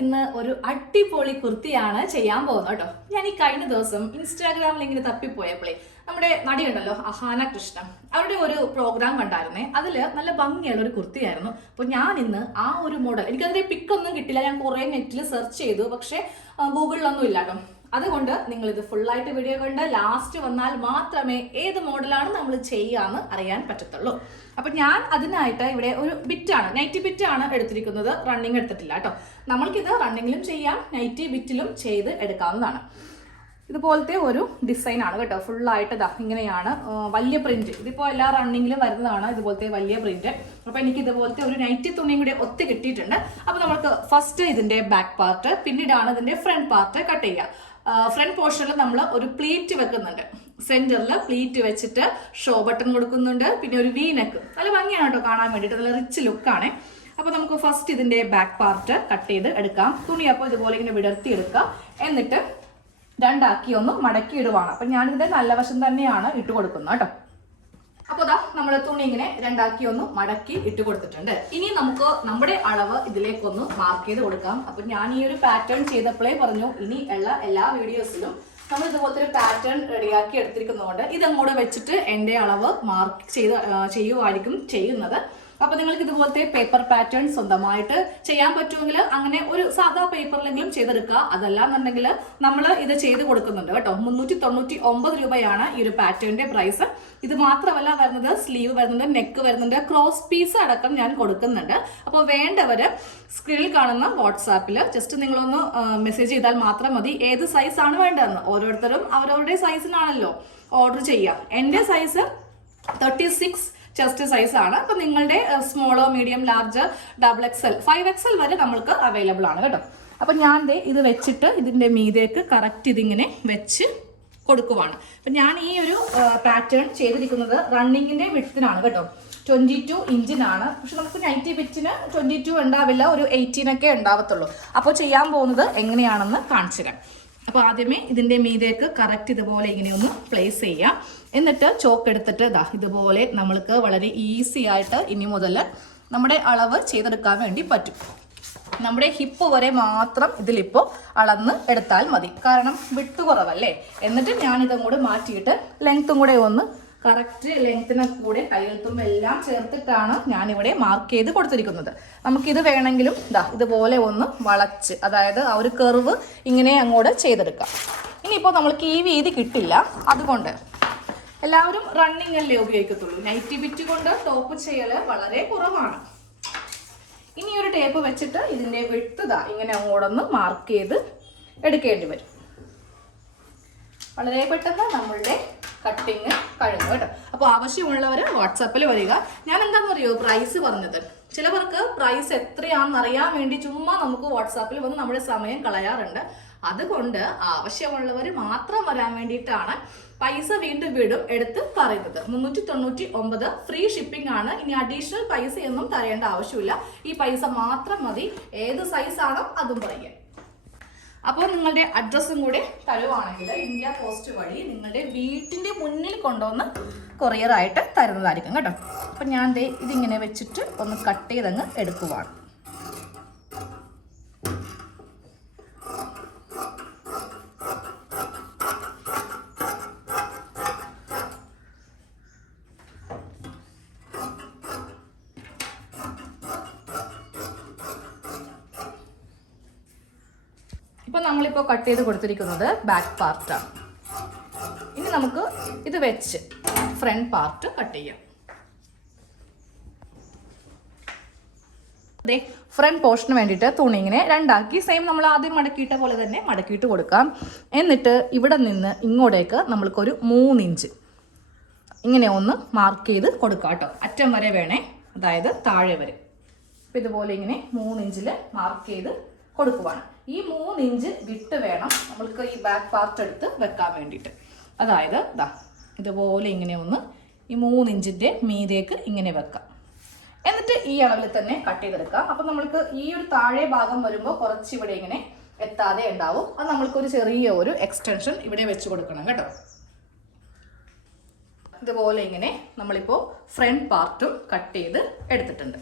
ഇന്ന് ഒരു അടിപൊളി കുർത്തിയാണ് ചെയ്യാൻ പോകുന്നത് കേട്ടോ. ഞാൻ ഈ കഴിഞ്ഞ ദിവസം ഇൻസ്റ്റാഗ്രാമിൽ ഇങ്ങനെ തപ്പിപ്പോയപ്പോഴേ നമ്മുടെ നടിയുണ്ടല്ലോ അഹാന കൃഷ്ണ, അവരുടെ ഒരു പ്രോഗ്രാം കണ്ടായിരുന്നേ. അതില് നല്ല ഭംഗിയുള്ള ഒരു കുർത്തിയായിരുന്നു. അപ്പൊ ഞാൻ ഇന്ന് ആ ഒരു മോഡൽ, എനിക്കതിന്റെ പിക്കൊന്നും കിട്ടില്ല, ഞാൻ കുറെ നെറ്റിൽ സെർച്ച് ചെയ്തു, പക്ഷെ ഗൂഗിളിലൊന്നും ഇല്ല കേട്ടോ. അതുകൊണ്ട് നിങ്ങൾ ഇത് ഫുള്ളായിട്ട് വീഡിയോ കണ്ട് ലാസ്റ്റ് വന്നാൽ മാത്രമേ ഏത് മോഡലാണ് നമ്മൾ ചെയ്യാന്ന് അറിയാൻ പറ്റത്തുള്ളൂ. അപ്പൊ ഞാൻ അതിനായിട്ട് ഇവിടെ ഒരു ബിറ്റാണ്, നൈറ്റി ബിറ്റാണ് എടുത്തിരിക്കുന്നത്. റണ്ണിങ് എടുത്തിട്ടില്ല കേട്ടോ. നമ്മൾക്കിത് റണ്ണിങ്ങിലും ചെയ്യാം, നൈറ്റി ബിറ്റിലും ചെയ്ത് എടുക്കാവുന്നതാണ്. ഇതുപോലത്തെ ഒരു ഡിസൈൻ ആണ് കേട്ടോ. ഫുള്ളായിട്ട് ഇതാ ഇങ്ങനെയാണ്, വലിയ പ്രിന്റ്. ഇതിപ്പോൾ എല്ലാ റണ്ണിങ്ങിലും വരുന്നതാണ് ഇതുപോലത്തെ വലിയ പ്രിന്റ്. അപ്പൊ എനിക്ക് ഇതുപോലത്തെ ഒരു നൈറ്റി തുണിയും കൂടി ഒത്ത് കിട്ടിയിട്ടുണ്ട്. അപ്പൊ നമുക്ക് ഫസ്റ്റ് ഇതിന്റെ ബാക്ക് പാർട്ട്, പിന്നീടാണ് ഇതിന്റെ ഫ്രണ്ട് പാർട്ട് കട്ട് ചെയ്യുക. ഫ്രണ്ട് പോർഷനിൽ നമ്മൾ ഒരു പ്ലീറ്റ് വെക്കുന്നുണ്ട്. സെന്ററിൽ പ്ലീറ്റ് വെച്ചിട്ട് ഷോ ബട്ടൺ കൊടുക്കുന്നുണ്ട്. പിന്നെ ഒരു വി നെക്ക്, നല്ല ഭംഗിയാണ് കേട്ടോ കാണാൻ വേണ്ടിയിട്ട്, നല്ല റിച്ച് ലുക്കാണ്. അപ്പൊ നമുക്ക് ഫസ്റ്റ് ഇതിന്റെ ബാക്ക് പാർട്ട് കട്ട് ചെയ്ത് എടുക്കാം. തുണി അപ്പോൾ ഇതുപോലെ ഇങ്ങനെ വിടർത്തി എടുക്കാം. എന്നിട്ട് രണ്ടാക്കി ഒന്ന് മടക്കി ഇടുവാണ്. അപ്പൊ ഞാനിതിന്റെ നല്ല വശം തന്നെയാണ് ഇട്ട് കൊടുക്കുന്നത് കേട്ടോ. അപ്പൊ ഇതാ നമ്മൾ തുണി ഇങ്ങനെ രണ്ടാക്കി ഒന്ന് മടക്കി ഇട്ട് കൊടുത്തിട്ടുണ്ട്. ഇനി നമുക്ക് നമ്മുടെ അളവ് ഇതിലേക്കൊന്ന് മാർക്ക് ചെയ്ത് കൊടുക്കാം. അപ്പൊ ഞാൻ ഈ ഒരു പാറ്റേൺ ചെയ്തപ്പോഴേ പറഞ്ഞു, ഇനി ഉള്ള എല്ലാ വീഡിയോസിലും നമ്മൾ ഇതുപോലത്തെ ഒരു പാറ്റേൺ റെഡിയാക്കി എടുത്തിരിക്കുന്നതുകൊണ്ട് ഇതങ്ങോട്ട് വെച്ചിട്ട് എൻ്റെ അളവ് മാർക്ക് ചെയ്യുമായിരിക്കും ചെയ്യുന്നത്. അപ്പൊ നിങ്ങൾക്ക് ഇതുപോലത്തെ പേപ്പർ പാറ്റേൺ സ്വന്തമായിട്ട് ചെയ്യാൻ പറ്റുമെങ്കിൽ അങ്ങനെ ഒരു സാധാ പേപ്പറിലെങ്കിലും ചെയ്തെടുക്കുക. അതല്ലാന്നുണ്ടെങ്കിൽ നമ്മൾ ഇത് ചെയ്ത് കൊടുക്കുന്നുണ്ട് കേട്ടോ. 399 രൂപയാണ് ഈ ഒരു പാറ്റേണിന്റെ പ്രൈസ്. ഇത് മാത്രമല്ല വരുന്നത്, സ്ലീവ് വരുന്നുണ്ട്, നെക്ക് വരുന്നുണ്ട്, ക്രോസ് പീസ് അടക്കം ഞാൻ കൊടുക്കുന്നുണ്ട്. അപ്പോൾ വേണ്ടവര് സ്ക്രീനിൽ കാണുന്ന വാട്സാപ്പിൽ ജസ്റ്റ് നിങ്ങളൊന്ന് മെസ്സേജ് ചെയ്താൽ മാത്രം മതി ഏത് സൈസാണ് വേണ്ടതെന്ന്. ഓരോരുത്തരും അവരവരുടെ സൈസിനാണല്ലോ ഓർഡർ ചെയ്യുക. എൻ്റെ സൈസ് 36 ചെസ്റ്റ് സൈസ് ആണ്. അപ്പൊ നിങ്ങളുടെ സ്മോളോ, മീഡിയം, ലാർജ്, XXL, 5XL വരെ നമ്മൾക്ക് അവൈലബിൾ ആണ് കേട്ടോ. അപ്പൊ ഞാൻ ഇത് വെച്ചിട്ട് ഇതിന്റെ മീതേക്ക് കറക്റ്റ് ഇതിങ്ങനെ വെച്ച് കൊടുക്കുവാണ്. അപ്പൊ ഞാൻ ഈ ഒരു പാറ്റേൺ ചെയ്തിരിക്കുന്നത് റണ്ണിങ്ങിന്റെ വിഡ്ത്തിനാണ് കേട്ടോ. 22 ഇഞ്ചിനാണ്. പക്ഷെ നമുക്ക് നൈറ്റി ബിറ്റിന് 22 ഉണ്ടാവില്ല, ഒരു 18 ഒക്കെ ഉണ്ടാവത്തുള്ളൂ. അപ്പോൾ ചെയ്യാൻ പോകുന്നത് എങ്ങനെയാണെന്ന് കാണിച്ചു തരാം. അപ്പോൾ ആദ്യമേ ഇതിന്റെ മീതേക്ക് കറക്റ്റ് ഇതുപോലെ ഇങ്ങനെ ഒന്ന് പ്ലേസ് ചെയ്യാം. എന്നിട്ട് ചോക്ക് എടുത്തിട്ട് ഇതുപോലെ നമ്മൾക്ക് വളരെ ഈസി ആയിട്ട് ഇനി മുതൽ നമ്മുടെ അളവ് ചെയ്തെടുക്കാൻ വേണ്ടി പറ്റും. നമ്മുടെ ഹിപ്പ് വരെ മാത്രം ഇതിലിപ്പോൾ അളന്ന് എടുത്താൽ മതി, കാരണം വിട്ട് കുറവല്ലേ. എന്നിട്ട് ഞാനിതും കൂടെ മാറ്റിയിട്ട് ലെങ്ത്തും കൂടെ ഒന്ന് കറക്റ്റ് ലെങ്ത്തിനെ കൂടെ കയ്യെഴുത്തും എല്ലാം ചേർത്തിട്ടാണ് ഞാനിവിടെ മാർക്ക് ചെയ്ത് കൊടുത്തിരിക്കുന്നത്. നമുക്കിത് വേണമെങ്കിലും ഇതുപോലെ ഒന്ന് വളച്ച്, അതായത് ആ ഒരു കർവ് ഇങ്ങനെ അങ്ങോട്ട് ചെയ്തെടുക്കാം. ഇനിയിപ്പോൾ നമ്മൾക്ക് ഈ വീതി കിട്ടില്ല, അതുകൊണ്ട് എല്ലാവരും റണ്ണിങ് അല്ലേ ഉപയോഗിക്കത്തുള്ളൂ. നൈറ്റി ബിറ്റ് കൊണ്ട് ടോപ്പ് ചെയ്യൽ വളരെ കുറവാണ്. ഇനി ഒരു ടേപ്പ് വെച്ചിട്ട് ഇതിന്റെ വിഡ്ത്ത് ഇങ്ങനെ അങ്ങോട്ടൊന്ന് മാർക്ക് ചെയ്ത് എടുക്കേണ്ടി വരും. വളരെ പെട്ടെന്ന് നമ്മളുടെ കട്ടിങ് കഴിഞ്ഞു കേട്ടോ. അപ്പോൾ ആവശ്യമുള്ളവർ വാട്സാപ്പിൽ വരിക. ഞാൻ എന്താണെന്നറിയോ പ്രൈസ് പറഞ്ഞത്, ചിലവർക്ക് പ്രൈസ് എത്രയാണെന്ന് അറിയാൻ വേണ്ടി ചുമ്മാ നമുക്ക് വാട്സാപ്പിൽ വന്ന് നമ്മുടെ സമയം കളയാറുണ്ട്. അതുകൊണ്ട് ആവശ്യമുള്ളവർ മാത്രം വരാൻ വേണ്ടിയിട്ടാണ് പൈസ വീണ്ടും വീണ്ടും എടുത്ത് പറയുന്നത്. 399 ഫ്രീ ഷിപ്പിംഗ് ആണ്. ഇനി അഡീഷണൽ പൈസയൊന്നും തരേണ്ട ആവശ്യമില്ല. ഈ പൈസ മാത്രം മതി. ഏത് സൈസാണോ അതും പറയാം. അപ്പോൾ നിങ്ങളുടെ അഡ്രസ്സും കൂടെ തരുവാണെങ്കിൽ ഇന്ത്യ പോസ്റ്റ് വഴി നിങ്ങളുടെ വീട്ടിൻ്റെ മുന്നിൽ കൊണ്ടുവന്ന് കൊറിയറായിട്ട് തരുന്നതായിരിക്കും കേട്ടോ. അപ്പം ഞാൻ ഇതിങ്ങനെ വെച്ചിട്ട് ഒന്ന് കട്ട് ചെയ്തങ്ങ് എടുക്കുവാണ്. ഇപ്പൊ നമ്മളിപ്പോൾ കട്ട് ചെയ്ത് കൊടുത്തിരിക്കുന്നത് ബാക്ക് പാർട്ടാണ്. ഇനി നമുക്ക് ഇത് വെച്ച് ഫ്രണ്ട് പാർട്ട് കട്ട് ചെയ്യാം. അതെ, ഫ്രണ്ട് പോർഷന് വേണ്ടിയിട്ട് തുണി ഇങ്ങനെ രണ്ടാക്കി സെയിം നമ്മൾ ആദ്യം മടക്കിയിട്ട പോലെ തന്നെ മടക്കിയിട്ട് കൊടുക്കാം. എന്നിട്ട് ഇവിടെ നിന്ന് ഇങ്ങോട്ടേക്ക് നമ്മൾക്കൊരു 3 ഇഞ്ച് ഇങ്ങനെ ഒന്ന് മാർക്ക് ചെയ്ത് കൊടുക്കാം കേട്ടോ. അറ്റം വരെ വേണേ, അതായത് താഴെ വരെ. അപ്പം ഇതുപോലെ ഇങ്ങനെ 3 ഇഞ്ചിൽ മാർക്ക് ചെയ്ത് കൊടുക്കുവാണ്. ഈ 3 ഇഞ്ച് വിട്ട് വേണം നമ്മൾക്ക് ഈ ബാക്ക് പാർട്ട് എടുത്ത് വെക്കാൻ വേണ്ടിയിട്ട്. അതായത് ഇതുപോലെ ഇങ്ങനെ ഒന്ന് ഈ 3 ഇഞ്ചിൻ്റെ മീതേക്ക് ഇങ്ങനെ വെക്കാം. എന്നിട്ട് ഈ അളവിൽ തന്നെ കട്ട് ചെയ്തെടുക്കാം. അപ്പം നമ്മൾക്ക് ഈ ഒരു താഴെ ഭാഗം വരുമ്പോൾ കുറച്ച് ഇവിടെ ഇങ്ങനെ എത്താതെ ഉണ്ടാവും. അത് നമ്മൾക്കൊരു ചെറിയ ഒരു എക്സ്റ്റൻഷൻ ഇവിടെ വെച്ച് കൊടുക്കണം കേട്ടോ. ഇതുപോലെ ഇങ്ങനെ നമ്മളിപ്പോൾ ഫ്രണ്ട് പാർട്ടും കട്ട് ചെയ്ത് എടുത്തിട്ടുണ്ട്.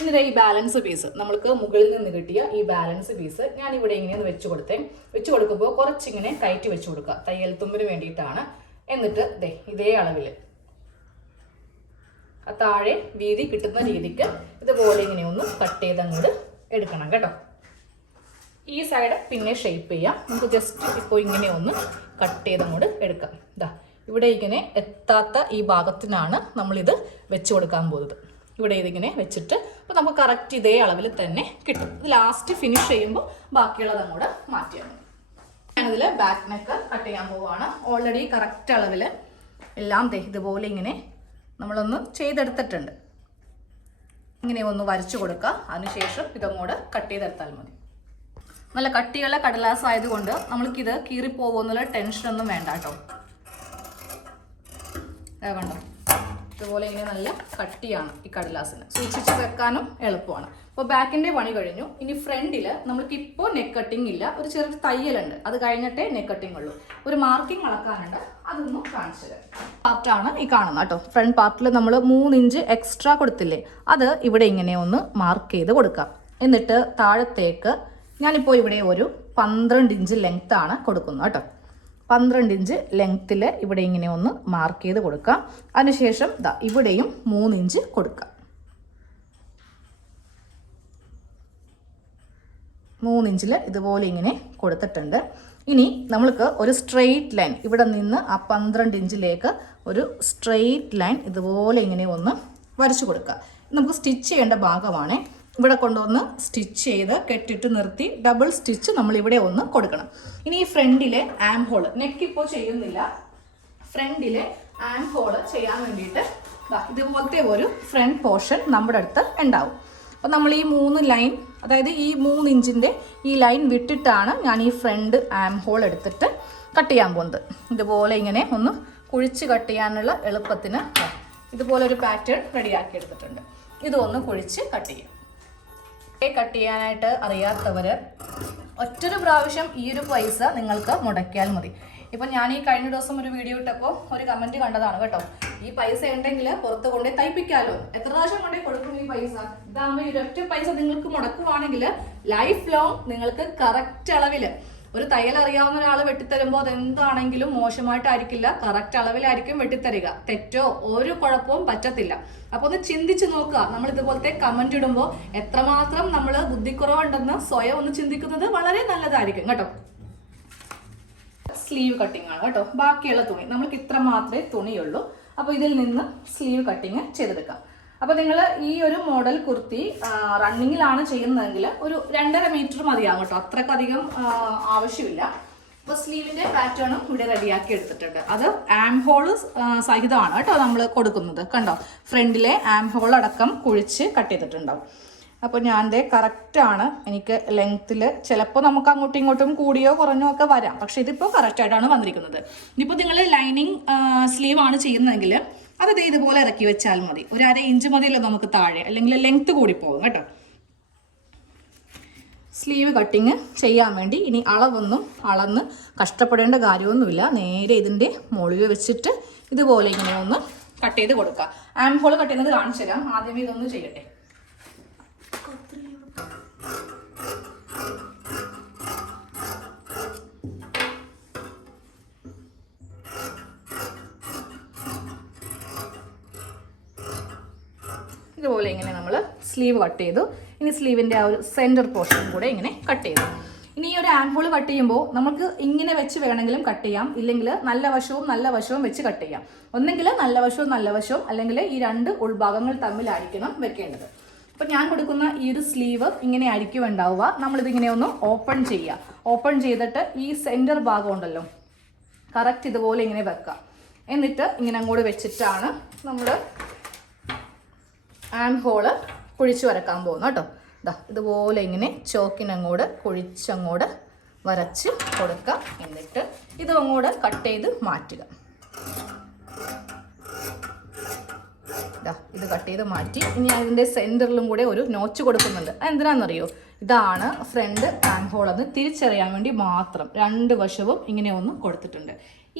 ഇനി ഈ ബാലൻസ് പീസ് നമ്മൾക്ക് മുകളിൽ നിന്ന് കിട്ടിയ ഈ ബാലൻസ് പീസ് ഞാൻ ഇവിടെ ഇങ്ങനെ വെച്ച് കൊടുത്തേ. വെച്ച് കൊടുക്കുമ്പോൾ കുറച്ചിങ്ങനെ കയറ്റി വെച്ച് കൊടുക്കുക, തയ്യൽ തുമ്പിന് വേണ്ടിയിട്ടാണ്. എന്നിട്ട് ഇതേ അളവിൽ താഴെ വീതി കിട്ടുന്ന രീതിക്ക് ഇതുപോലെ ഇങ്ങനെ ഒന്ന് കട്ട് ചെയ്ത് അങ്ങോട്ട് എടുക്കണം കേട്ടോ. ഈ സൈഡ് പിന്നെ ഷേപ്പ് ചെയ്യാം. നമുക്ക് ജസ്റ്റ് ഇപ്പോൾ ഇങ്ങനെ ഒന്ന് കട്ട് ചെയ്ത് അങ്ങോട്ട് എടുക്കാം. ഇവിടെ ഇങ്ങനെ എത്താത്ത ഈ ഭാഗത്തിനാണ് നമ്മളിത് വെച്ച് കൊടുക്കാൻ പോകുന്നത്. ഇവിടെ ഇതിങ്ങനെ വെച്ചിട്ട് അപ്പോൾ നമുക്ക് കറക്റ്റ് ഇതേ അളവിൽ തന്നെ കിട്ടും. ഇത് ലാസ്റ്റ് ഫിനിഷ് ചെയ്യുമ്പോൾ ബാക്കിയുള്ളത് അങ്ങോട്ട് മാറ്റിയാൽ മതി. ഞാനിതിൽ ബാക്ക് നെക്ക് കട്ട് ചെയ്യാൻ പോവുകയാണ്. ഓൾറെഡി കറക്റ്റ് അളവിൽ എല്ലാം ഇതുപോലെ ഇങ്ങനെ നമ്മളൊന്ന് ചെയ്തെടുത്തിട്ടുണ്ട്. ഇങ്ങനെ ഒന്ന് വരച്ചു കൊടുക്കുക. അതിനുശേഷം ഇതങ്ങോട്ട് കട്ട് ചെയ്തെടുത്താൽ മതി. നല്ല കട്ടിയുള്ള കടലാസ് ആയതുകൊണ്ട് നമ്മൾക്കിത് കീറിപ്പോകുന്നുള്ള ടെൻഷനൊന്നും വേണ്ട കേട്ടോ. കണ്ടോ, ഇതുപോലെ ഇങ്ങനെ നല്ല കട്ടിയാണ് ഈ കടലാസിന്, സൂക്ഷിച്ച് വെക്കാനും എളുപ്പമാണ്. അപ്പോൾ ബാക്കിൻ്റെ പണി കഴിഞ്ഞു. ഇനി ഫ്രണ്ടിൽ നമ്മൾക്കിപ്പോൾ നെക്ക് കട്ടിങ് ഇല്ല, ഒരു ചെറിയ തയ്യലുണ്ട്. അത് കഴിഞ്ഞിട്ടേ നെക്ക് കട്ടിങ് ഉള്ളൂ. ഒരു മാർക്കിംഗ് അളക്കാനുണ്ട്, അതൊന്നും കാണിച്ചു തരാം. പാർട്ടാണ് ഈ കാണുന്നത് കേട്ടോ. ഫ്രണ്ട് പാർട്ടിൽ നമ്മൾ 3 ഇഞ്ച് എക്സ്ട്രാ കൊടുത്തില്ലേ, അത് ഇവിടെ ഇങ്ങനെ ഒന്ന് മാർക്ക് ചെയ്ത് കൊടുക്കാം. എന്നിട്ട് താഴത്തേക്ക് ഞാനിപ്പോൾ ഇവിടെ ഒരു 12 ഇഞ്ച് ലെങ്ത് ആണ് കൊടുക്കുന്നത് കേട്ടോ. 12 ഇഞ്ച് ലെങ്ത്തിൽ ഇവിടെ ഇങ്ങനെ ഒന്ന് മാർക്ക് ചെയ്ത് കൊടുക്കാം. അതിനുശേഷം ഇവിടെയും 3 ഇഞ്ച് കൊടുക്കാം. 3 ഇഞ്ചിൽ ഇതുപോലെ ഇങ്ങനെ കൊടുത്തിട്ടുണ്ട്. ഇനി നമ്മൾക്ക് ഒരു സ്ട്രെയിറ്റ് ലൈൻ ഇവിടെ നിന്ന് ആ 12 ഇഞ്ചിലേക്ക് ഒരു സ്ട്രെയിറ്റ് ലൈൻ ഇതുപോലെ ഇങ്ങനെ ഒന്ന് വരച്ചു കൊടുക്കുക. നമുക്ക് സ്റ്റിച്ച് ചെയ്യേണ്ട ഭാഗമാണ്. ഇവിടെ കൊണ്ടുവന്ന് സ്റ്റിച്ച് ചെയ്ത് കെട്ടിട്ട് നിർത്തി ഡബിൾ സ്റ്റിച്ച് നമ്മളിവിടെ ഒന്ന് കൊടുക്കണം. ഇനി ഈ ഫ്രണ്ടിലെ ആം ഹോള് നെക്ക് ഇപ്പോൾ ചെയ്യുന്നില്ല. ഫ്രണ്ടിലെ ആം ഹോള് ചെയ്യാൻ വേണ്ടിയിട്ട് ഇതുപോലത്തെ ഒരു ഫ്രണ്ട് പോർഷൻ നമ്മുടെ അടുത്ത് ഉണ്ടാവും. അപ്പോൾ നമ്മൾ ഈ 3 ലൈൻ, അതായത് ഈ 3 ഇഞ്ചിൻ്റെ ഈ ലൈൻ വിട്ടിട്ടാണ് ഞാൻ ഈ ഫ്രണ്ട് ആം ഹോൾ എടുത്തിട്ട് കട്ട് ചെയ്യാൻ പോകുന്നത്. ഇതുപോലെ ഇങ്ങനെ ഒന്ന് കുഴിച്ച് കട്ട് ചെയ്യാനുള്ള എളുപ്പത്തിന് ഇതുപോലെ ഒരു പാറ്റേൺ റെഡിയാക്കി എടുത്തിട്ടുണ്ട്. ഇതൊന്ന് കുഴിച്ച് കട്ട് ചെയ്യാം. കട്ട് ചെയ്യാനായിട്ട് അറിയാത്തവർ ഒറ്റൊരു പ്രാവശ്യം ഈ ഒരു പൈസ നിങ്ങൾക്ക് മുടക്കിയാൽ മതി. ഇപ്പം ഞാൻ ഈ കഴിഞ്ഞ ദിവസം ഒരു വീഡിയോ ഇട്ടപ്പോൾ ഒരു കമൻറ്റ് കണ്ടതാണ് കേട്ടോ, ഈ പൈസ ഉണ്ടെങ്കിൽ പുറത്ത് കൊണ്ടേ തയ്പ്പിക്കാമല്ലോ, എത്ര പ്രാവശ്യം കൊണ്ടേ കൊടുക്കും ഈ പൈസ. ഇതാകുമ്പോൾ ഈ ഒറ്റ പൈസ നിങ്ങൾക്ക് മുടക്കുവാണെങ്കിൽ ലൈഫ് ലോങ് നിങ്ങൾക്ക് കറക്റ്റ് അളവിൽ ഒരു തയ്യൽ അറിയാവുന്ന ഒരാൾ വെട്ടിത്തരുമ്പോൾ അതെന്താണെങ്കിലും മോശമായിട്ടായിരിക്കില്ല, കറക്റ്റ് അളവിലായിരിക്കും വെട്ടിത്തരിക. തെറ്റോ ഒരു കുഴപ്പവും പറ്റത്തില്ല. അപ്പോൾ ഒന്ന് ചിന്തിച്ച് നോക്കുക. നമ്മൾ ഇതുപോലത്തെ കമന്റ് ഇടുമ്പോൾ എത്രമാത്രം നമ്മൾ ബുദ്ധിക്കുറവുണ്ടെന്ന് സ്വയം ഒന്ന് ചിന്തിക്കുന്നത് വളരെ നല്ലതായിരിക്കും കേട്ടോ. സ്ലീവ് കട്ടിങ് ആണ് കേട്ടോ. ബാക്കിയുള്ള തുണി നമ്മൾക്ക് ഇത്ര മാത്രമേ തുണിയുള്ളൂ. അപ്പോൾ ഇതിൽ നിന്ന് സ്ലീവ് കട്ടിങ് ചെയ്തെടുക്കാം. അപ്പോൾ നിങ്ങൾ ഈ ഒരു മോഡൽ കുർത്തി റണ്ണിങ്ങിലാണ് ചെയ്യുന്നതെങ്കിൽ ഒരു 2.5 മീറ്റർ മതിയാകും കേട്ടോ, അത്രക്കധികം ആവശ്യമില്ല. അപ്പോൾ സ്ലീവിൻ്റെ പാറ്റേണും ഇവിടെ റെഡിയാക്കി എടുത്തിട്ടുണ്ട്. അത് ആം ഹോള് സഹിതമാണ് കേട്ടോ നമ്മൾ കൊടുക്കുന്നത്. കണ്ടോ, ഫ്രണ്ടിലെ ആം ഹോൾ അടക്കം കുഴിച്ച് കട്ട് ചെയ്തിട്ടുണ്ടാവും. അപ്പോൾ ഞാൻ കറക്റ്റാണ് എനിക്ക് ലെങ്ത്തിൽ. ചിലപ്പോൾ നമുക്ക് അങ്ങോട്ടും ഇങ്ങോട്ടും കൂടിയോ കുറഞ്ഞോ ഒക്കെ വരാം, പക്ഷേ ഇതിപ്പോൾ കറക്റ്റായിട്ടാണ് വന്നിരിക്കുന്നത്. ഇതിപ്പോൾ നിങ്ങൾ ലൈനിങ് സ്ലീവ് ആണ് ചെയ്യുന്നതെങ്കിൽ അത് ഇതുപോലെ ഇറക്കി വെച്ചാൽ മതി. ഒരു 1/2 ഇഞ്ച് മതിയല്ലോ നമുക്ക് താഴെ, അല്ലെങ്കിൽ ലെങ്ത്ത് കൂടി പോകും കേട്ടോ. സ്ലീവ് കട്ടിങ് ചെയ്യാൻ വേണ്ടി ഇനി അളവൊന്നും അളന്ന് കഷ്ടപ്പെടേണ്ട കാര്യമൊന്നുമില്ല. നേരെ ഇതിൻ്റെ മുകളിൽ വെച്ചിട്ട് ഇതുപോലെ ഇങ്ങനെ ഒന്ന് കട്ട് ചെയ്ത് കൊടുക്കുക. ആം ഹോൾ കട്ട് ചെയ്യുന്നത് കാണിച്ചു തരാം. ആദ്യമേ ഇതൊന്ന് ചെയ്യട്ടെ. ഇതുപോലെ ഇങ്ങനെ നമ്മൾ സ്ലീവ് കട്ട് ചെയ്തു. ഇനി സ്ലീവിൻ്റെ ആ ഒരു സെൻറ്റർ പോർഷൻ കൂടെ ഇങ്ങനെ കട്ട് ചെയ്തു. ഇനി ഈ ഒരു ആം ഹോൾ കട്ട് ചെയ്യുമ്പോൾ നമുക്ക് ഇങ്ങനെ വെച്ച് വേണമെങ്കിലും കട്ട് ചെയ്യാം, ഇല്ലെങ്കിൽ നല്ല വശവും വെച്ച് കട്ട് ചെയ്യാം. ഒന്നെങ്കിൽ നല്ല വശവും അല്ലെങ്കിൽ ഈ 2 ഉൾഭാഗങ്ങൾ തമ്മിലായിരിക്കണം വെക്കേണ്ടത്. അപ്പോൾ ഞാൻ കൊടുക്കുന്ന ഈ ഒരു സ്ലീവ് ഇങ്ങനെ ആയിരിക്കും ഉണ്ടാവുക. നമ്മളിതിങ്ങനെ ഒന്ന് ഓപ്പൺ ചെയ്യുക. ഓപ്പൺ ചെയ്തിട്ട് ഈ സെൻറ്റർ ഭാഗം ഉണ്ടല്ലോ കറക്റ്റ് ഇതുപോലെ ഇങ്ങനെ വെക്കുക. എന്നിട്ട് ഇങ്ങനെ അങ്ങോട്ട് വെച്ചിട്ടാണ് നമ്മൾ ആം ഹോള് കുഴിച്ച് വരക്കാൻ പോകുന്നു കേട്ടോ. ഇതുപോലെ ഇങ്ങനെ ചോക്കിനങ്ങോട്ട് കുഴിച്ചങ്ങോട്ട് വരച്ച് കൊടുക്കുക. എന്നിട്ട് ഇത് അങ്ങോട്ട് കട്ട് ചെയ്ത് മാറ്റുക. ഇത് കട്ട് ചെയ്ത് മാറ്റി ഇനി അതിൻ്റെ സെൻറ്ററിലും കൂടെ ഒരു നോച്ച് കൊടുക്കുന്നുണ്ട്. എന്തിനാണെന്നറിയോ, ഇതാണ് ഫ്രണ്ട് ആം ഹോൾ. അത് തിരിച്ചറിയാൻ വേണ്ടി മാത്രം 2 വശവും ഇങ്ങനെ ഒന്ന് കൊടുത്തിട്ടുണ്ട്.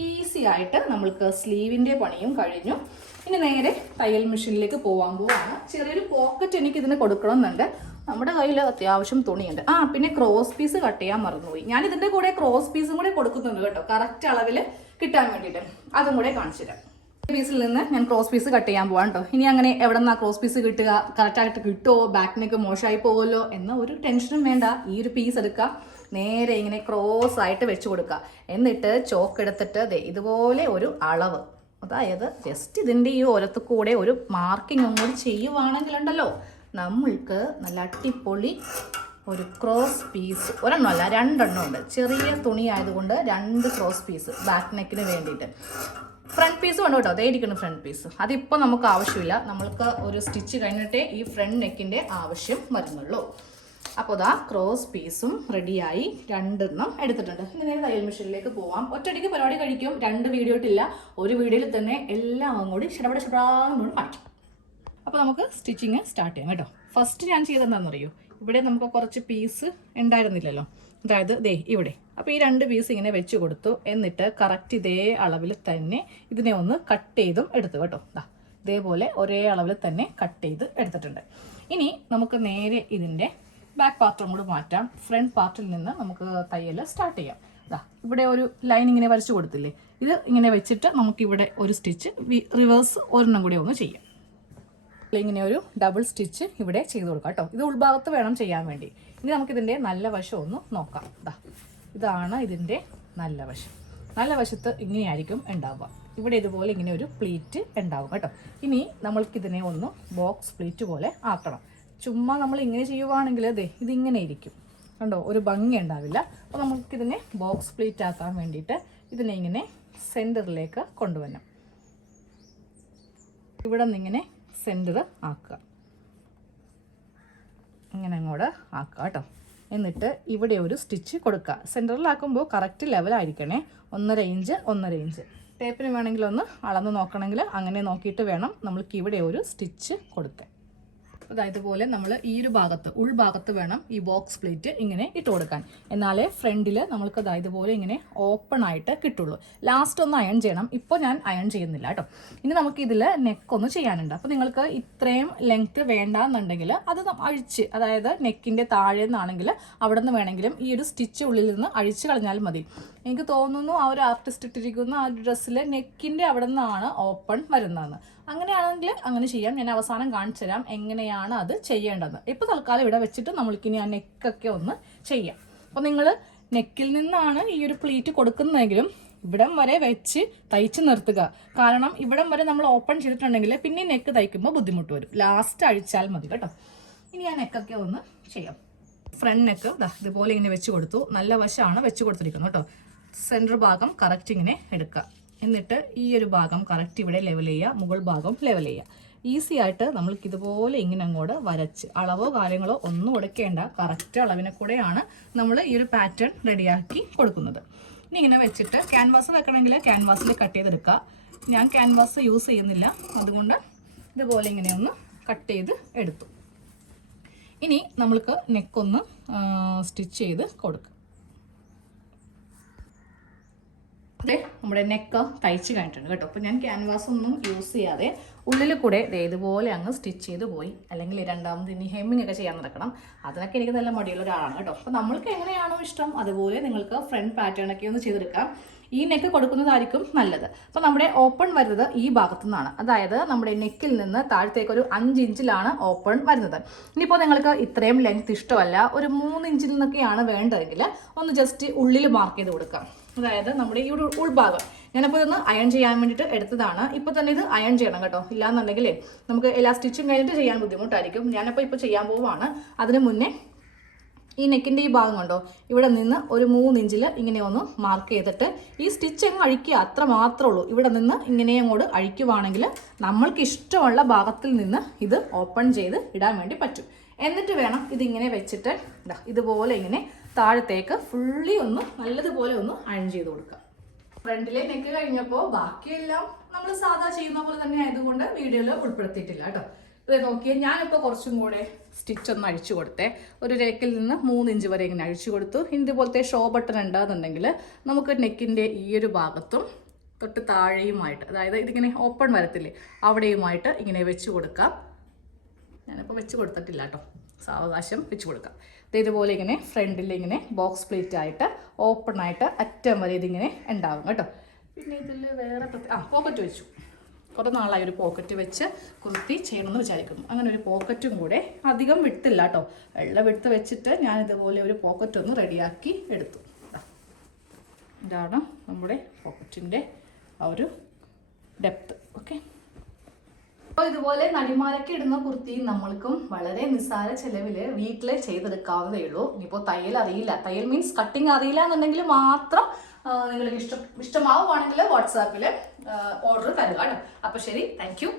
ഈസി ആയിട്ട് നമ്മൾക്ക് സ്ലീവിൻ്റെ പണിയും കഴിഞ്ഞു. ഇനി നേരെ തയ്യൽ മെഷീനിലേക്ക് പോവാണ്. ചെറിയൊരു പോക്കറ്റ് എനിക്ക് ഇതിന് കൊടുക്കണമെന്നുണ്ട്. നമ്മുടെ കയ്യിൽ അത്യാവശ്യം തുണിയുണ്ട്. പിന്നെ ക്രോസ് പീസ് കട്ട് ചെയ്യാൻ മറന്നുപോയി. ഞാൻ ഇതിൻ്റെ കൂടെ ക്രോസ് പീസും കൂടെ കൊടുക്കുന്നുണ്ട് കേട്ടോ, കറക്റ്റ് അളവിൽ കിട്ടാൻ വേണ്ടിയിട്ട്. അതും കൂടെ കാണിച്ചു തരാം. പീസിൽ നിന്ന് ഞാൻ ക്രോസ് പീസ് കട്ട് ചെയ്യാൻ പോവാം കേട്ടോ. ഇനി അങ്ങനെ എവിടെ നിന്നാ ക്രോസ് പീസ് കിട്ടുക, കറക്റ്റായിട്ട് കിട്ടുമോ, ബാക്കിനൊക്കെ മോശമായി പോകുമല്ലോ എന്ന ഒരു ടെൻഷനും വേണ്ട. ഈ ഒരു പീസ് എടുക്കുക, നേരെ ഇങ്ങനെ ക്രോസ് ആയിട്ട് വെച്ച് കൊടുക്കുക. എന്നിട്ട് ചോക്ക് എടുത്തിട്ട് ഇതുപോലെ ഒരു അളവ്, അതായത് ജസ്റ്റ് ഇതിൻ്റെ ഈ ഓരത്ത് കൂടെ ഒരു മാർക്കിംഗ് അങ്ങോട്ട് ചെയ്യുവാണെങ്കിലുണ്ടല്ലോ നമ്മൾക്ക് നല്ല അടിപൊളി ഒരു ക്രോസ് പീസ്, ഒരെണ്ണമല്ല രണ്ടെണ്ണം ഉണ്ട്. ചെറിയ തുണി ആയതുകൊണ്ട് 2 ക്രോസ് പീസ് ബാക്ക് നെക്കിന് വേണ്ടിയിട്ട്. ഫ്രണ്ട് പീസ് ഉണ്ട് കേട്ടോ, അതേ ഇരിക്കണം ഫ്രണ്ട് പീസ്. അതിപ്പോൾ നമുക്ക് ആവശ്യമില്ല, നമ്മൾക്ക് ഒരു സ്റ്റിച്ച് കഴിഞ്ഞിട്ടേ ഈ ഫ്രണ്ട് നെക്കിൻ്റെ ആവശ്യം വരുന്നുള്ളൂ. അപ്പോൾ ഇതാ ക്രോസ് പീസും റെഡിയായി, 2 എണ്ണം എടുത്തിട്ടുണ്ട്. ഇനി നേരെ തയ്യൽ മെഷീനിലേക്ക് പോവാം. ഒറ്റയടിക്ക് പരിപാടി കഴിക്കും, 2 വീഡിയോ ഇട്ടില്ല, ഒരു വീഡിയോയിൽ തന്നെ എല്ലാം കൂടി ഷടാന്ന് മാറ്റും. അപ്പോൾ നമുക്ക് സ്റ്റിച്ചിങ് സ്റ്റാർട്ട് ചെയ്യാം കേട്ടോ. ഫസ്റ്റ് ഞാൻ ചെയ്തെന്താണെന്നറിയോ, ഇവിടെ നമുക്ക് കുറച്ച് പീസ് ഉണ്ടായിരുന്നില്ലല്ലോ, അതായത് ഇവിടെ. അപ്പോൾ ഈ 2 പീസ് ഇങ്ങനെ വെച്ച് കൊടുത്തു. എന്നിട്ട് കറക്റ്റ് ഇതേ അളവിൽ തന്നെ ഇതിനെ ഒന്ന് കട്ട് ചെയ്തും എടുത്തു കേട്ടോ. ഇതേപോലെ ഒരേ അളവിൽ തന്നെ കട്ട് ചെയ്ത് എടുത്തിട്ടുണ്ട്. ഇനി നമുക്ക് നേരെ ഇതിൻ്റെ ബാക്ക് പാർട്ടും കൂടെ മാറ്റാം. ഫ്രണ്ട് പാർട്ടിൽ നിന്ന് നമുക്ക് തയ്യൽ സ്റ്റാർട്ട് ചെയ്യാം. ഇവിടെ ഒരു ലൈൻ ഇങ്ങനെ വരച്ചു കൊടുത്തില്ലേ, ഇത് ഇങ്ങനെ വെച്ചിട്ട് നമുക്കിവിടെ ഒരു സ്റ്റിച്ച് റിവേഴ്സ് ഒരെണ്ണം കൂടി ഒന്ന് ചെയ്യാം. ഇങ്ങനെ ഒരു ഡബിൾ സ്റ്റിച്ച് ഇവിടെ ചെയ്ത് കൊടുക്കാം കേട്ടോ. ഇത് ഉൾഭാഗത്ത് വേണം ചെയ്യാൻ വേണ്ടി. ഇനി നമുക്കിതിൻ്റെ നല്ല വശം ഒന്ന് നോക്കാം. ഇതാണ് ഇതിൻ്റെ നല്ല വശം. നല്ല വശത്ത് ഇങ്ങനെയായിരിക്കും ഉണ്ടാവുക. ഇവിടെ ഇതുപോലെ ഇങ്ങനെ ഒരു പ്ലീറ്റ് ഉണ്ടാവും കേട്ടോ. ഇനി നമ്മൾക്കിതിനെ ഒന്ന് ബോക്സ് പ്ലീറ്റ് പോലെ ആക്കണം. ചുമ്മാ നമ്മൾ ഇങ്ങനെ ചെയ്യുവാണെങ്കിൽ ഇതിങ്ങനെ ഇരിക്കും കണ്ടോ, ഒരു ഭംഗി ഉണ്ടാവില്ല. അപ്പോൾ നമുക്കിതിനെ ബോക്സ് പ്ലീറ്റ് ആക്കാൻ വേണ്ടിയിട്ട് ഇതിനെ ഇങ്ങനെ സെൻറ്ററിലേക്ക് കൊണ്ടുവരണം. ഇവിടെ നിന്നിങ്ങനെ സെൻറ്റർ ആക്കുക, ഇങ്ങനെ അങ്ങോട്ട് ആക്കുക കേട്ടോ. എന്നിട്ട് ഇവിടെ ഒരു സ്റ്റിച്ച് കൊടുക്കുക. സെൻറ്ററിലാക്കുമ്പോൾ കറക്റ്റ് ലെവലായിരിക്കണേ. 1.5 ഇഞ്ച് ടേപ്പിന് വേണമെങ്കിൽ ഒന്ന് അളന്ന് നോക്കണമെങ്കിൽ അങ്ങനെ നോക്കിയിട്ട് വേണം നമ്മൾക്ക് ഇവിടെ ഒരു സ്റ്റിച്ച് കൊടുക്കാൻ. അതായത് പോലെ നമ്മൾ ഈ ഒരു ഭാഗത്ത് ഉൾഭാഗത്ത് വേണം ഈ ബോക്സ് പ്ലേറ്റ് ഇങ്ങനെ ഇട്ട് കൊടുക്കാൻ. എന്നാലേ ഫ്രണ്ടിൽ നമ്മൾക്ക് അതായത് പോലെ ഇങ്ങനെ ഓപ്പൺ ആയിട്ട് കിട്ടുള്ളൂ. ലാസ്റ്റ് ഒന്ന് അയൺ ചെയ്യണം. ഇപ്പോൾ ഞാൻ അയൺ ചെയ്യുന്നില്ല കേട്ടോ. ഇനി നമുക്ക് ഇതിൽ നെക്കൊന്ന് ചെയ്യാനുണ്ട്. അപ്പോൾ നിങ്ങൾക്ക് ഇത്രയും ലെങ്ത്ത് വേണ്ടാന്നുണ്ടെങ്കിൽ അത് അഴിച്ച്, അതായത് നെക്കിൻ്റെ താഴെ നിന്നാണെങ്കിൽ അവിടെ നിന്ന് വേണമെങ്കിലും ഈ ഒരു സ്റ്റിച്ച് ഉള്ളിൽ നിന്ന് അഴിച്ച് കളഞ്ഞാൽ മതി. എനിക്ക് തോന്നുന്നു ആ ഒരു ആർട്ടിസ്റ്റ് ഇട്ടിരിക്കുന്ന ആ ഒരു ഡ്രസ്സിൽ നെക്കിൻ്റെ അവിടെ നിന്നാണ് ഓപ്പൺ വരുന്നതെന്ന്. അങ്ങനെയാണെങ്കിൽ അങ്ങനെ ചെയ്യാം. ഞാൻ അവസാനം കാണിച്ചു തരാം എങ്ങനെയാണ് അത് ചെയ്യേണ്ടത്. ഇപ്പോൾ തൽക്കാലം ഇവിടെ വെച്ചിട്ട് നമ്മൾക്കിനി ആ നെക്കൊക്കെ ഒന്ന് ചെയ്യാം. അപ്പോൾ നിങ്ങൾ നെക്കിൽ നിന്നാണ് ഈ ഒരു പ്ലീറ്റ് കൊടുക്കുന്നതെങ്കിലും ഇവിടം വരെ വെച്ച് തയ്ച്ച് നിർത്തുക. കാരണം ഇവിടം വരെ നമ്മൾ ഓപ്പൺ ചെയ്തിട്ടുണ്ടെങ്കിൽ പിന്നെ നെക്ക് തയ്ക്കുമ്പോൾ ബുദ്ധിമുട്ട് വരും. ലാസ്റ്റ് അഴിച്ചാൽ മതി കേട്ടോ. ഇനി ആ നെക്കൊക്കെ ഒന്ന് ചെയ്യാം. ഫ്രണ്ട് നെക്ക് ഇതുപോലെ ഇങ്ങനെ വെച്ച് കൊടുത്തു. നല്ല വശമാണ് വെച്ച് കൊടുത്തിരിക്കുന്നത് കേട്ടോ. സെൻറ്റർ ഭാഗം കറക്റ്റ് ഇങ്ങനെ എടുക്കുക. എന്നിട്ട് ഈ ഒരു ഭാഗം കറക്റ്റ് ഇവിടെ ലെവൽ ചെയ്യുക, മുകൾ ഭാഗം ലെവൽ ചെയ്യുക. ഈസി ആയിട്ട് നമ്മൾക്ക് ഇതുപോലെ ഇങ്ങനെ അങ്ങോട്ട് വരച്ച് അളവോ കാര്യങ്ങളോ ഒന്നും കൊടുക്കേണ്ട, കറക്റ്റ് അളവിനെ കൂടെയാണ് നമ്മൾ ഈ ഒരു പാറ്റേൺ റെഡിയാക്കി കൊടുക്കുന്നത്. ഇനി ഇങ്ങനെ വെച്ചിട്ട് ക്യാൻവാസ് വെക്കണമെങ്കിൽ ക്യാൻവാസിൽ കട്ട് ചെയ്തെടുക്കുക. ഞാൻ ക്യാൻവാസ് യൂസ് ചെയ്യുന്നില്ല, അതുകൊണ്ട് ഇതുപോലെ ഇങ്ങനെ ഒന്ന് കട്ട് ചെയ്ത് എടുത്തു. ഇനി നമ്മൾക്ക് നെക്കൊന്ന് സ്റ്റിച്ച് ചെയ്ത് കൊടുക്കുക. നമ്മുടെ നെക്ക് തയ്ച്ച് കഴിഞ്ഞിട്ടുണ്ട് കേട്ടോ. അപ്പോൾ ഞാൻ ക്യാൻവാസ് ഒന്നും യൂസ് ചെയ്യാതെ ഉള്ളിൽ കൂടെ ഇതുപോലെ അങ്ങ് സ്റ്റിച്ച് ചെയ്ത് പോയി. അല്ലെങ്കിൽ രണ്ടാമത് ഇനി ഹെമ്മിങ് ഒക്കെ ചെയ്യാൻ നടക്കണം. അതിനൊക്കെ എനിക്ക് നല്ല മടിയുള്ള ഒരാളാണ് കേട്ടോ. അപ്പോൾ നമ്മൾക്ക് എങ്ങനെയാണോ ഇഷ്ടം അതുപോലെ നിങ്ങൾക്ക് ഫ്രണ്ട് പാറ്റേൺ ഒക്കെ ഒന്ന് ചെയ്തെടുക്കാം. ഈ നെക്ക് കൊടുക്കുന്നതായിരിക്കും നല്ലത്. അപ്പോൾ നമ്മുടെ ഓപ്പൺ വരുന്നത് ഈ ഭാഗത്തു നിന്നാണ്. അതായത് നമ്മുടെ നെക്കിൽ നിന്ന് താഴത്തേക്ക് ഒരു 5 ഇഞ്ചിലാണ് ഓപ്പൺ വരുന്നത്. ഇനിയിപ്പോൾ നിങ്ങൾക്ക് ഇത്രയും ലെങ്ത് ഇഷ്ടമല്ല, ഒരു 3 ഇഞ്ചിൽ നിന്നൊക്കെയാണ് വേണ്ടതെങ്കിൽ ഒന്ന് ജസ്റ്റ് ഉള്ളിൽ മാർക്ക് ചെയ്ത് കൊടുക്കാം. അതായത് നമ്മുടെ ഈ ഒരു ഉൾഭാഗം ഞാനപ്പോൾ ഇതൊന്ന് അയൺ ചെയ്യാൻ വേണ്ടിയിട്ട് എടുത്തതാണ്. ഇപ്പോൾ തന്നെ ഇത് അയൺ ചെയ്യണം കേട്ടോ. ഇല്ലാന്നുണ്ടെങ്കിൽ നമുക്ക് എല്ലാ സ്റ്റിച്ചും കഴിഞ്ഞിട്ട് ചെയ്യാൻ ബുദ്ധിമുട്ടായിരിക്കും. ഞാനപ്പോൾ ഇപ്പോൾ ചെയ്യാൻ പോവുകയാണ്. അതിന് മുന്നേ ഈ നെക്കിൻ്റെ ഈ ഭാഗം കണ്ടോ, ഇവിടെ നിന്ന് ഒരു 3 ഇഞ്ചിൽ ഇങ്ങനെ ഒന്ന് മാർക്ക് ചെയ്തിട്ട് ഈ സ്റ്റിച്ച് അങ്ങ് അഴിക്കുക, അത്ര മാത്രമേ ഉള്ളൂ. ഇവിടെ നിന്ന് ഇങ്ങനെ അങ്ങോട്ട് അഴിക്കുവാണെങ്കിൽ നമ്മൾക്ക് ഇഷ്ടമുള്ള ഭാഗത്തിൽ നിന്ന് ഇത് ഓപ്പൺ ചെയ്ത് ഇടാൻ വേണ്ടി പറ്റും. എന്നിട്ട് വേണം ഇതിങ്ങനെ വെച്ചിട്ട് ഇതുപോലെ ഇങ്ങനെ താഴത്തേക്ക് ഫുള്ളി ഒന്ന് നല്ലതുപോലെ ഒന്ന് അയൺ ചെയ്ത് കൊടുക്കുക. ഫ്രണ്ടിലെ നെക്ക് കഴിഞ്ഞപ്പോൾ ബാക്കിയെല്ലാം നമ്മൾ സാധാ ചെയ്യുന്ന പോലെ തന്നെ ആയതുകൊണ്ട് വീഡിയോയിൽ ഉൾപ്പെടുത്തിയിട്ടില്ല കേട്ടോ. ഇത് നോക്കിയാൽ ഞാനിപ്പോൾ കുറച്ചും കൂടെ സ്റ്റിച്ച് ഒന്ന് അഴിച്ചു കൊടുത്തേ. ഒരു രേക്കിൽ നിന്ന് 3 ഇഞ്ച് വരെ ഇങ്ങനെ അഴിച്ചു കൊടുത്തു. ഇതുപോലത്തെ ഷോ ബട്ടൺ ഉണ്ടാകുന്നുണ്ടെങ്കിൽ നമുക്ക് നെക്കിൻ്റെ ഈ ഒരു ഭാഗത്തും തൊട്ട് താഴെയുമായിട്ട്, അതായത് ഇതിങ്ങനെ ഓപ്പൺ വരത്തില്ലേ അവിടെയുമായിട്ട് ഇങ്ങനെ വെച്ച് കൊടുക്കാം. ഞാനിപ്പോൾ വെച്ച് കൊടുത്തിട്ടില്ല കേട്ടോ, സാവകാശം വെച്ച് കൊടുക്കാം. ഇതുപോലെ ഇങ്ങനെ ഫ്രണ്ടിൽ ഇങ്ങനെ ബോക്സ് പ്ലേറ്റ് ആയിട്ട് ഓപ്പൺ ആയിട്ട് അറ്റം വരെ ഇതിങ്ങനെ ഉണ്ടാവും കേട്ടോ. പിന്നെ ഇതിൽ വേറെ പോക്കറ്റ് വെച്ചു. കുറേ നാളായി ഒരു പോക്കറ്റ് വെച്ച് കുർത്തി ചെയ്യണമെന്ന് വിചാരിക്കുന്നു. അങ്ങനെ ഒരു പോക്കറ്റും കൂടെ, അധികം വിട്ടില്ല കേട്ടോ, വെള്ള വിട്ട് വെച്ചിട്ട് ഞാൻ ഇതുപോലെ ഒരു പോക്കറ്റ് ഒന്ന് റെഡിയാക്കി എടുത്തു. ഇതാണ് നമ്മുടെ പോക്കറ്റിൻ്റെ ആ ഒരു ഡെപ്ത്. ഓക്കെ, അപ്പോൾ ഇതുപോലെ നടിമാരൊക്കെ ഇടുന്ന കുർത്തിയും നമ്മൾക്കും വളരെ നിസ്സാര ചെലവിൽ വീട്ടിൽ ചെയ്തെടുക്കാവുന്നതേ ഉള്ളൂ. ഇനിയിപ്പോൾ തയ്യൽ അറിയില്ല, തയ്യൽ മീൻസ് കട്ടിങ് അറിയില്ല എന്നുണ്ടെങ്കിൽ മാത്രം നിങ്ങൾക്ക് ഇഷ്ടമാവുകയാണെങ്കിൽ വാട്സാപ്പിൽ ഓർഡർ തരുക കേട്ടോ. അപ്പോൾ ശരി, താങ്ക് യു.